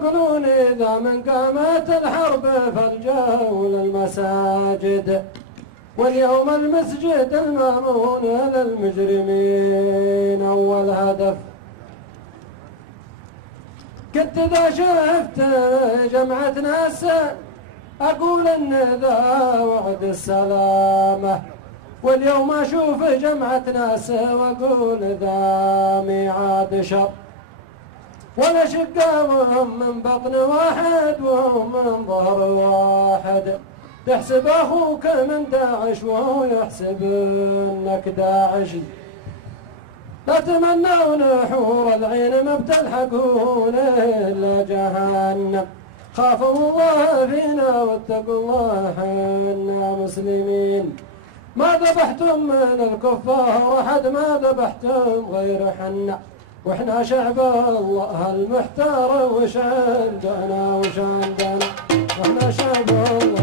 يقولون إذا من قامت الحرب فالجو للمساجد، واليوم المسجد المأمون للمجرمين أول هدف. كنت إذا شفت جمعة ناس أقول إن ذا وعد السلامة، واليوم أشوف جمعة ناس وأقول ذا ميعاد شر. والأشقاء من بطن واحد وهم من ظهر واحد، تحسب أخوك من داعش وهو يحسب إنك داعشي. لا تمنون حور العين ما بتلحقون إلا جهنم، خافوا الله فينا واتقوا الله حنا مسلمين. ما ذبحتم من الكفار أحد ما ذبحتم غير حنا، واحنا شعب الله المحتار وش عندنا وش عندنا، واحنا شعب الله